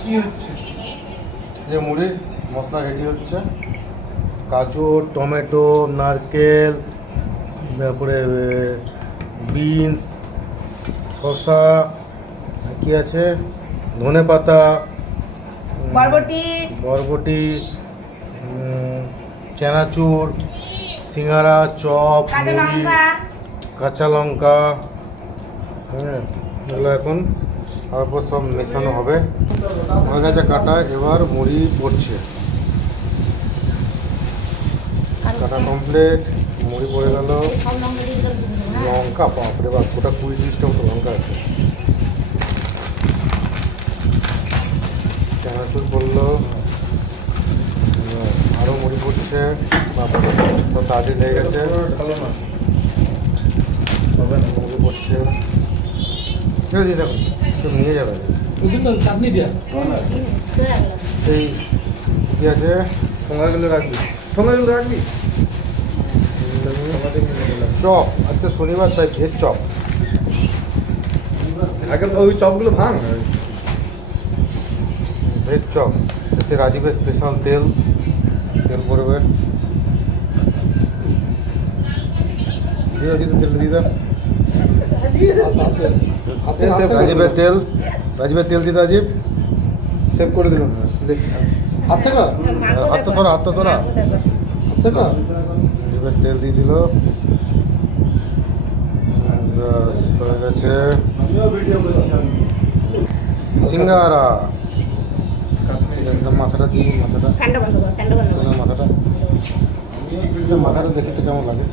কি হচ্ছে? যে মুড়ির মশলা রেডি হচ্ছে, গাজর, টমেটো, নারকেল, তারপরে বিনস, শসা, কি আছে, ধনে পাতা, বরবটি, চানাচুর, সিঙ্গারা, চপ, মুড়ি, কাঁচা লঙ্কা, হ্যাঁ, এগুলো এখন তারপর সব মেশানো হবে। হয়ে গেছে কাটা, এবার মুড়ি পড়ছে। কাটা কমপ্লিট, মুড়ি পড়ে গেল। লঙ্কা, বাপরে বাপ, গোটা 20-30টা মতো লঙ্কা আছে। চানাচুর পড়লো, আরও মুড়ি পড়ছে। বাপরে তো তাড়াতাড়ি লেগে গেছে, মুড়ি পড়ছে। ঠিক আছে, দেখুন তো নিয়ে যাবে চাটনি দিয়া সেই কি আছে, ঠোঙাগুলো রাখবি, ঠোঙাগুলো রাখবি। চপ, আজকে শনিবার তাই ভেজ চপ। আগে ওই চপগুলো ভাঙ। ভেজ চপ, সে রাজীবের স্পেশাল তেল পড়বে। তেল দিয়ে দাও। রাজীবের তেল দিতে, রাজীব সেভ করে দিলাম। আচ্ছা না, হাতটা সরা আচ্ছা না, রাজীবের তেল দিয়ে দিল। হয়ে গেছে সিঙ্গারা। মাথাটা দিই, মাথাটা দেখে তো কেমন লাগে।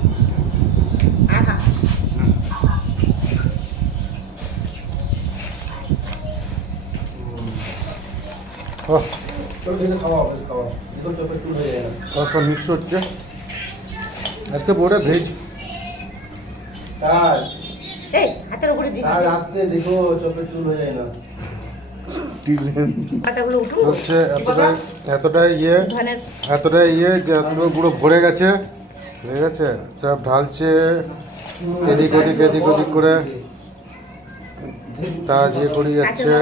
সব মিক্স হচ্ছে, আজকে পুরো ভেজ। দেখো চপের চুল হয়ে যায় না। হচ্ছে এতটাই ইয়ে যে পুরো ভরে গেছে, ঠিক আছে, সব ঢালছে এদিক ওদিক করে, তা যে করে যাচ্ছে।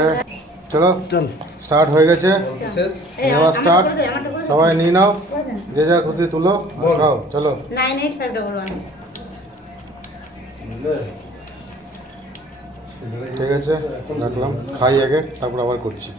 চলো স্টার্ট হয়ে গেছে, এবার স্টার্ট। সবাই নিয়ে নাও, যে যা খুশি তুলো, খাও। চলো, ঠিক আছে, রাখলাম, খাই আগে, তারপর আবার করছি।